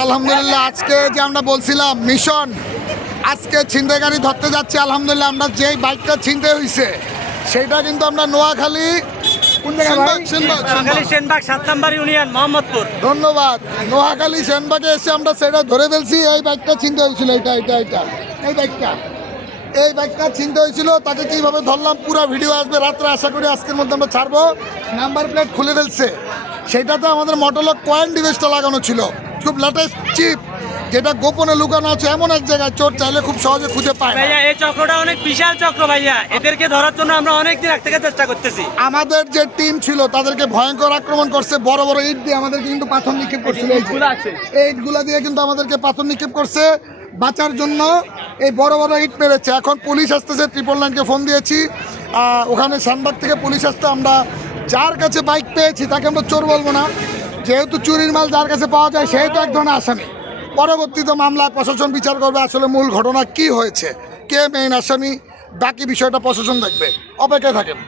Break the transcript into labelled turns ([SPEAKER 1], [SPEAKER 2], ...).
[SPEAKER 1] আলহামদুলিল্লাহ আজকে যে আমরা বলছিলাম মিশন আজকে ছিনতাই গাড়ি ধরতে যাচ্ছি আলহামদুলিল্লাহ আমরা যেই বাইকটা ছিনতে হয়েছে সেটা কিন্তু আমরা নোয়াখালী ধন্যবাদ। নোয়াখালী সেনবাগে এসে আমরা সেটা ধরে ফেলছি এই বাইকটা ছিনতে হয়েছিল এটা এটা এটা এই বাইকটা এই বাইকটা ছিনতে হয়েছিল তাকে কীভাবে ধরলাম পুরো ভিডিও আসবে রাত্রে আশা করি আজকের মধ্যে আমরা ছাড়বো। নাম্বার প্লেট খুলে ফেলছে। সেটাতে আমাদের মটোলক পয়েন্ট ডিভাইসটা লাগানো ছিল। খুব লেটেস্ট চিপ যেটা গোপনে লুকানো আছে এমন এক জায়গায় চোর চাইলে খুব সহজে খুঁজে পায়
[SPEAKER 2] ভাইয়া এই চক্রটা অনেক বিশাল চক্র ভাইয়া। এদেরকে ধরার জন্য আমরা অনেক দিন থেকে চেষ্টা করতেছি।
[SPEAKER 1] আমাদের যে টিম ছিল তাদেরকে ভয়ঙ্কর আক্রমণ করছে বড় বড় ইট দিয়ে আমাদেরকে কিন্তু পাথর নিক্ষেপ করছিল। এই ইটগুলা দিয়ে কিন্তু আমাদেরকে পাথর নিক্ষেপ করছে। বাঁচার জন্য এই বড় বড় ইট মেরেছে। এখন পুলিশ আসতেছে ট্রিপল নাইনকে ফোন দিয়েছি। ওখানে শানবাগ থেকে পুলিশ আসতে আমরা যার কাছে বাইক পেয়েছি তাকে আমরা চোর বলব না। যেহেতু চুরির মাল যার কাছে পাওয়া যায় সেই তো এক ধরনের আসামি। পরবর্তীতে মামলায় প্রশাসন বিচার করবে আসলে মূল ঘটনা কি হয়েছে, কে মেইন আসামি, বাকি বিষয়টা প্রশাসন দেখবে। অপেক্ষায় থাকেন।